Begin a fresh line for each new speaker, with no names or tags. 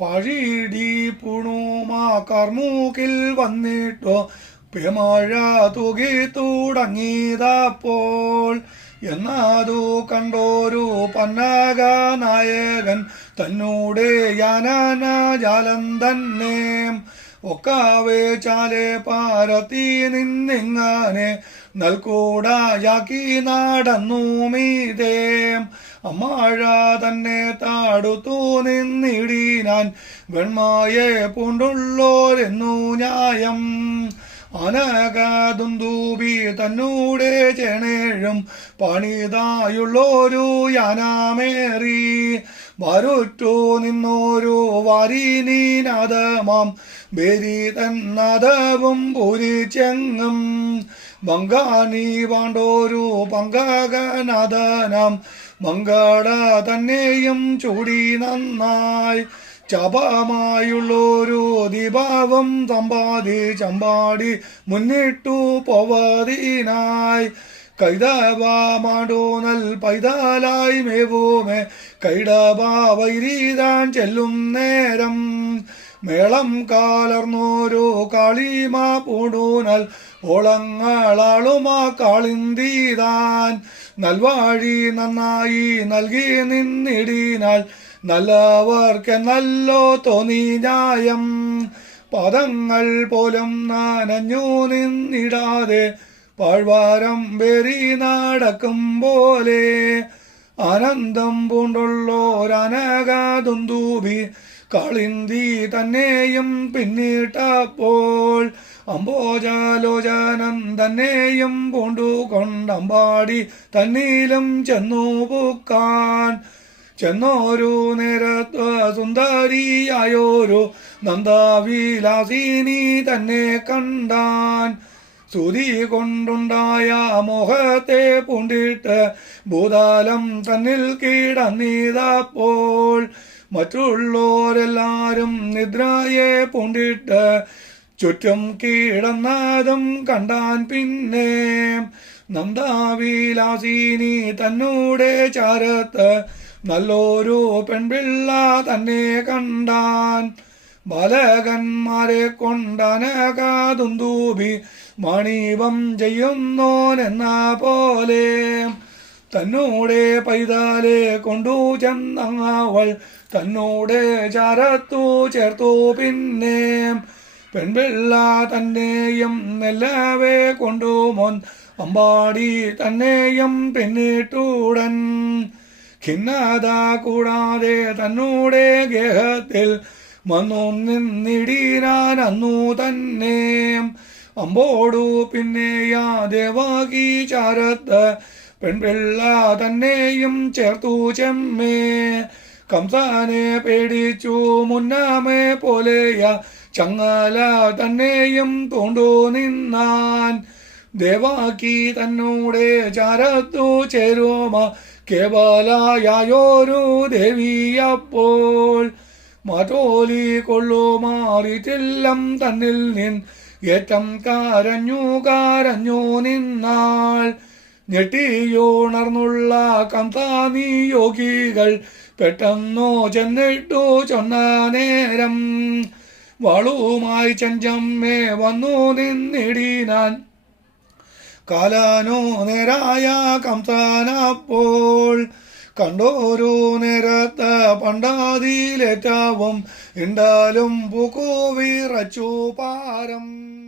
പഴിടി പുണുമാ കർമൂക്കിൽ വന്നിട്ടോ. പെമഴ തുകി തുടങ്ങിയതപ്പോൾ എന്നാതു കണ്ടോരു പന്നാക നായകൻ തന്നൂടെ യാനാന ജാലം തന്നെ. ഒക്കാവേ ചാലേ പാരത്തി നിന്നിങ്ങനെ. നൽകൂടായാക്കി നടന്നു മീതേ. അമ്മാഴ തന്നെ താടുത്തു നിന്നിടീനാൻ വെൺമായെ പൂണ്ടുള്ളോരെന്നു ന്യായം. അനകതുന്തൂപി തന്നൂടെ ചേണേഴും പണിതായുള്ളൊരു യാനാമേറി. വരുറ്റു നിന്നോരു വാരീനീനാദമാം. ബേരി തന്നതവും പൂരിച്ചെങ്ങും ബംഗാനി പാണ്ഡോരു പങ്കകനാഥനാം മംഗള തന്നെയും ചൂടി നന്നായി. ചപമായുള്ളൊരു ദിഭാവം സമ്പാദി ചമ്പാടി മുന്നിട്ടു പോവതിനായി. നൽ പൈതാലായി മേവോമേ. കൈടാവാ വൈരീതാൻ ചെല്ലും നേരം മേളം കാലർന്നോരോ കാളിമാ പൂടൂനൽ ഓളങ്ങളാളുമാ കാളിന്തീതാൻ. നൽവാഴി നന്നായി നൽകി നിന്നിടിനാൽ നല്ലവർക്ക് നല്ലോ തോന്നി ന്യായം. പദങ്ങൾ പോലും നനഞ്ഞു നിന്നിടാതെ പാഴ്വാരം വെറി നടക്കും പോലെ. ആനന്ദം പൂണ്ടുള്ളോരനകാതുന്തൂബി കാളിന്തി തന്നെയും പിന്നിട്ടപ്പോൾ അമ്പോജാലോചനം തന്നെയും പൂണ്ടുകൊണ്ടമ്പാടി തന്നീലും ചെന്നു പൂക്കാൻ ചെന്നോരു നേരത്ത് സുന്ദരിയായോരു നന്ദാവിലാസീനി തന്നെ കണ്ടാൻ. സ്തുതി കൊണ്ടുണ്ടായ മോഹത്തെ പൂണ്ടിട്ട് ഭൂതാലം തന്നിൽ കീടന്നീതപ്പോൾ മറ്റുള്ളോരെല്ലാരും നിദ്രയെ പൂണ്ടിട്ട് ചുറ്റും കീഴന്നതും കണ്ടാൻ പിന്നെ നന്ദാവിലാസീനി തന്നൂടെ ചാരത്ത് നല്ലൊരു പെൺപിള്ള തന്നെ കണ്ടാൻ. ബാലകന്മാരെ കൊണ്ടനകാതുന്തൂബി മണിവം ചെയ്യുന്നോനെന്ന പോലെ. തന്നൂടെ പൈതാലെ കൊണ്ടു ചെന്നവൾ തന്നൂടെ ചാരത്തു ചേർത്തു പിന്നെ. പെൺപിള്ള തന്നെയും നെല്ലവേ കൊണ്ടുമോൻ അമ്പാടി തന്നെയും പിന്നിട്ടുടൻ. ഖിന്നത കൂടാതെ തന്നൂടെ ഗേഹത്തിൽ വന്നു നിന്നിടീരാൻ അന്നു തന്നെ. അമ്പോടു പിന്നെയാ ദേവാകി ചാരത്ത് പെൺപിള്ള തന്നെയും ചേർത്തു ചെമ്മേ. കംസാനെ പേടിച്ചു മുന്നാമേ പോലെയ. ചങ്ങല തന്നെയും തോണ്ടു നിന്നാൻ. ദേവാക്കി തന്നോടെ ചാരത്തു ചേരുമ. കേവലായോരു ദേവിയപ്പോൾ. മാറ്റോലി കൊള്ളുമാറിറ്റില്ലം തന്നിൽ നിൻ. ഏറ്റം കരഞ്ഞു കരഞ്ഞു നിന്നാൾ ഞെട്ടിയുണർന്നുള്ള കന്താനീ യോഗികൾ പെട്ടെന്നോ ചെന്നിട്ടു ചൊന്ന നേരം. വളവുമായി ചെഞ്ചമ്മേ വന്നു നിന്നിടിനാൻ. കാലാനോ നേരായ കംസാനപ്പോൾ കണ്ടോരു നേരത്ത പണ്ടാതിയിലേറ്റാവും ഇണ്ടാലും പൂക്കോ വിറച്ചു പാരം.